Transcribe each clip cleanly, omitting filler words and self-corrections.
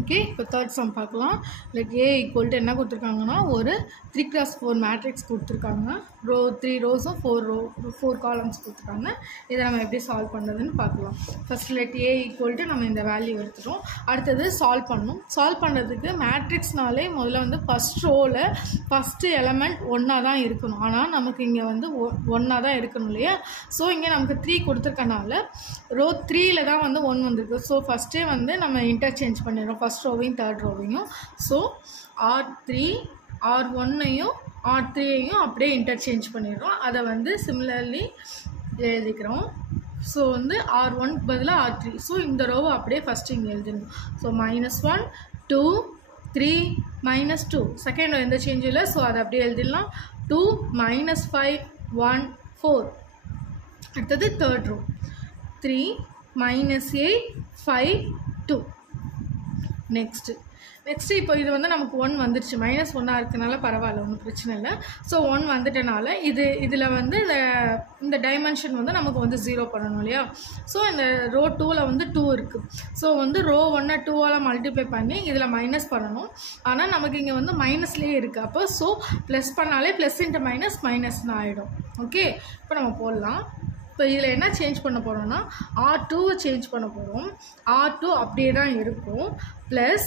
Okay, இப்போ third sum பார்க்கலாம். Like A equal to என்ன கொடுத்துருக்காங்கன்னா ஒரு 3x4 மேட்ரிக்ஸ் கொடுத்துருக்காங்க. 3 ரோஸும் 4 காலம்ஸ் கொடுத்துருக்காங்க. இதை நம்ம எப்படி சால்வ் பண்ணுறதுன்னு பார்க்கலாம். First let A equal to நம்ம இந்த வேல்யூ எடுத்துட்டோம். அடுத்தது சால்வ் பண்ணணும். சால்வ் பண்ணுறதுக்கு மேட்ரிக்ஸ்னாலே முதல்ல வந்து ஃபஸ்ட் ரோவில் ஃபஸ்ட்டு எலமெண்ட் ஒன்றா தான் இருக்கணும். ஆனால் நமக்கு இங்கே வந்து ஒன்றா தான் இருக்கணும் இல்லையா? ஸோ இங்கே நமக்கு 3 கொடுத்துருக்கனால ரோ 3ல் தான் வந்து 1 வந்திருக்கு. ஸோ ஃபஸ்ட்டே வந்து நம்ம இன்டர்சேஞ்ச் பண்ணிடுறோம் ஃபஸ்ட் ரோவையும் தேர்ட் ரோவையும். ஸோ R3 R1ஐயும் R3ஐயும் அப்படியே இன்டர்சேஞ்ச் பண்ணிடுறோம். அதை வந்து சிமிலர்லி எழுதிக்கிறோம். ஸோ வந்து R1 பதிலாக R3. ஸோ இந்த ரோவை அப்படியே ஃபஸ்ட்டு இங்கே எழுதிடணும். ஸோ -1 2 3 -2 செகண்ட் ரோ எந்த சேஞ்சும் இல்லை. ஸோ அதை அப்படியே எழுதிடலாம். 2 -5 1 4. அடுத்தது தேர்ட் ரோ 3 -8 5 2. நெக்ஸ்ட்டு இப்போ இது வந்து நமக்கு 1 வந்துடுச்சு. -1 இருக்கனால பரவாயில்ல, ஒன்றும் பிரச்சனை இல்லை. ஸோ 1 வந்துட்டனால இதில் வந்து இந்த டைமென்ஷன் வந்து நமக்கு வந்து 0 பண்ணணும் இல்லையா? ஸோ இந்த ரோ 2ல் வந்து 2 இருக்குது. ஸோ வந்து ரோ 1 2ஆல் மல்டிப்ளை பண்ணி இதில் மைனஸ் பண்ணணும். ஆனால் நமக்கு இங்கே வந்து மைனஸ்லேயே இருக்குது. அப்போ ஸோ ப்ளஸ் பண்ணாலே ப்ளஸ் இன்ட்டு மைனஸ்னு ஆகிடும். ஓகே, இப்போ நம்ம போடலாம். இப்போ இதில் என்ன சேஞ்ச் பண்ண போகிறோம்னா R2 சேஞ்ச் பண்ண போகிறோம். R2 அப்படியே தான் இருக்கும். ப்ளஸ்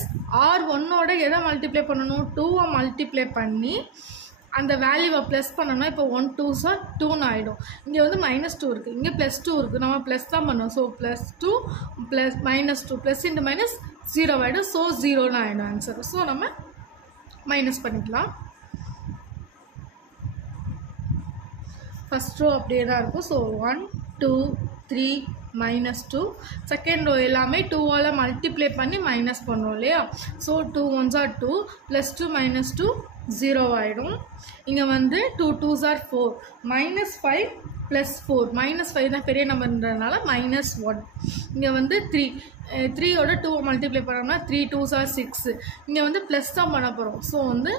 R1ஓட எதை மல்டிப்ளை பண்ணணும்? 2 மல்டிப்ளை பண்ணி அந்த வேல்யூவை ப்ளஸ் பண்ணணும். இப்போ 1 2s 2ன்னு ஆகிடும். இங்கே வந்து -2 இருக்குது, இங்கே +2 இருக்குது. நம்ம ப்ளஸ் தான் பண்ணோம். So +2 plus -2 plus into minus 0 ஆகிடும். ஸோ 0ன்னு ஆகிடும் ஆன்சர். ஸோ நம்ம மைனஸ் பண்ணிக்கலாம். ஃபஸ்ட் ரோ அப்படியே தான் இருக்கும். ஸோ 1 2 3 -2. செகண்ட் ரோ எல்லாமே 2ஆல் மல்டிப்ளை பண்ணி மைனஸ் பண்ணோம் இல்லையா? ஸோ 2 1s 2 +2 -2 0 ஆகிடும். இங்கே வந்து 2 2s 4 -5 +4 -5 தான் பெரிய நம்பர்ன்றதுனால -1. இங்கே வந்து 3ஓட 2 மல்டிப்ளை பண்ணோம்னா 3 2s 6. இங்கே வந்து ப்ளஸ் தான் பண்ண போகிறோம். ஸோ வந்து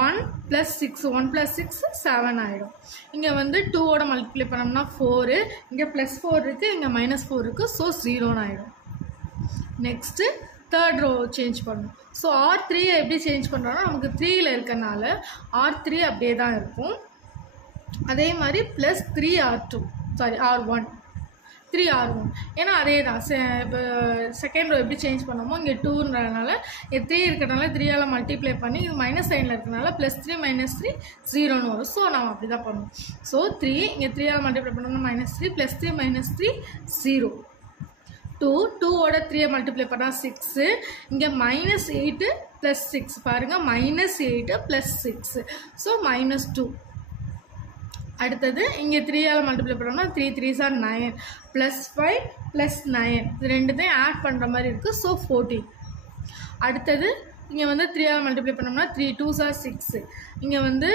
1 + 6 1 + 6 7 ஆகிடும். இங்கே வந்து 2ஓட மல்டிப்ளை பண்ணோம்னா 4. இங்கே +4 இருக்குது, இங்கே -4 இருக்குது. ஸோ 0ன்னு ஆகிடும். நெக்ஸ்ட்டு தேர்ட் ரோ சேஞ்ச் பண்ணணும். ஸோ R3 எப்படி சேஞ்ச் பண்ணுறோன்னா நமக்கு 3ல் இருக்கனால R3 அப்படியே தான் இருக்கும். அதே மாதிரி +3 R2 R1 3 R1 ஏன்னா அதே தான். இப்போ செகண்ட் ரோ எப்படி சேஞ்ச் பண்ணோமோ இங்கே 2ன்றதுனால 3 இருக்கிறனால 3ஆல் மல்டிப்ளை பண்ணி இது மைனஸ் சைனில் இருக்கிறனால +3 -3 0ன்னு வரும். ஸோ நம்ம அப்படி தான் பண்ணுவோம். ஸோ 3 இங்கே 3ஆல் மல்டிப்ளை பண்ணோம்னா -3 +3 -3 0. 2ஓட 3 மல்டிப்ளை பண்ணால் 6. இங்கே -8 + 6 பாருங்கள், -8 + 6. ஸோ -2. அடுத்தது இங்கே 3ஆல் மல்டிப்ளை பண்ணோம்னா 3 3s 9 +5 +9 இது ரெண்டுத்தையும் ஆட் பண்ணுற மாதிரி இருக்குது. ஸோ 14. அடுத்தது இங்கே வந்து 3ஆல் மல்டிப்ளை பண்ணோம்னா 3 2s 6. இங்கே வந்து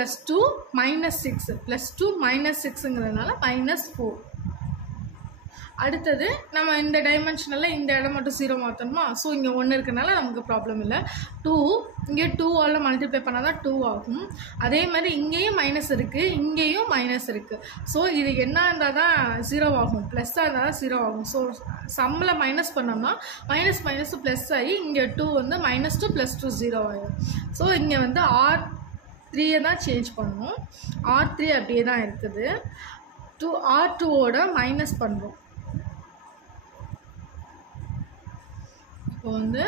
+2 -6 +2 -6ங்கிறதுனால -4. அடுத்தது நம்ம இந்த டைமென்ஷனில் இந்த இடம் மட்டும் 0 மாற்றணுமா? ஸோ இங்கே 1 இருக்கனால நமக்கு ப்ராப்ளம் இல்லை. 2 இங்கே 2ஆல் மல்டிப்ளை பண்ணால் தான் 2 ஆகும். அதே மாதிரி இங்கேயும் மைனஸ் இருக்குது, இங்கேயும் மைனஸ் இருக்குது. ஸோ இது என்ன இருந்தால் தான் 0 ஆகும்? ப்ளஸ்ஸாக இருந்தால் தான் 0 ஆகும். ஸோ சம்மில் மைனஸ் பண்ணோம்னா மைனஸ் ப்ளஸ் ஆகி இங்கே 2 வந்து -2 +2 0 ஆகிடும். ஸோ இங்கே வந்து R3 தான் சேஞ்ச் பண்ணணும். R3 அப்படியே தான் இருக்குது. R2ஓட மைனஸ் பண்ணுறோம். இப்போ வந்து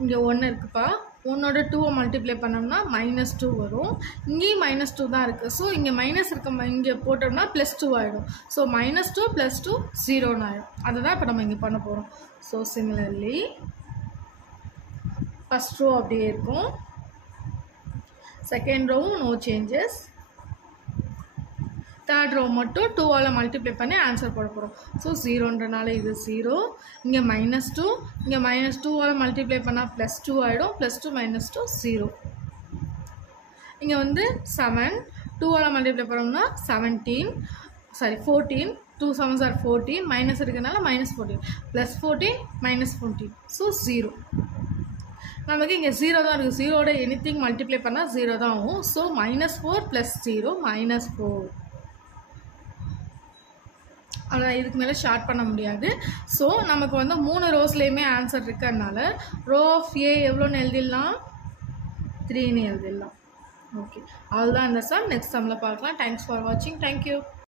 இங்கே 1 இருக்குப்பா, 1ஓட 2 மல்டிப்ளை பண்ணோம்னா -2 வரும். இங்கேயும் -2 தான் இருக்குது. ஸோ இங்கே மைனஸ் இருக்க இங்கே போட்டோம்னா +2 ஆகிடும். ஸோ -2 +2 0ன்னு ஆகிடும். அதை தான் இப்போ நம்ம இங்கே பண்ண போகிறோம். ஸோ சிமிலர்லி ஃபஸ்ட் ரோ அப்படியே இருக்கும். செகண்ட் ரோவும் நோ சேஞ்சஸ். தேர்ட் ரோ மட்டும் 2ஆல் மல்டிப்ளை பண்ணி ஆன்சர் போட போகிறோம். ஸோ 0ன்றனால இது 0. இங்கே -2 இங்கே -2ஆல் மல்டிப்ளை பண்ணால் +2 ஆகிடும். +2 -2 0. இங்கே வந்து 7 2ஆல் மல்டிப்ளை பண்ணோம்னா 14 2 7s 14 மைனஸ் இருக்கிறதுனால -14 +14 -14. ஸோ 0. நமக்கு இங்கே 0 தான் இருக்குது. 0ஓட எனிதிங் மல்டிப்ளை பண்ணால் 0 தான் ஆகும். ஸோ -4 + 0 -4. அதான் இதுக்கு மேலே ஷார்ட் பண்ண முடியாது. ஸோ நமக்கு வந்து 3 ரோஸ்லேயுமே ஆன்சர் இருக்கிறதுனால ரோ ஆஃப் ஏ எவ்வளோன்னு எழுதிடலாம், 3ன்னு எழுதிடலாம். ஓகே, அவ்வளோதான் இந்த சம். நெக்ஸ்ட் சம்மில் பார்க்கலாம். தேங்க்ஸ் ஃபார் வாட்சிங். தேங்க்யூ.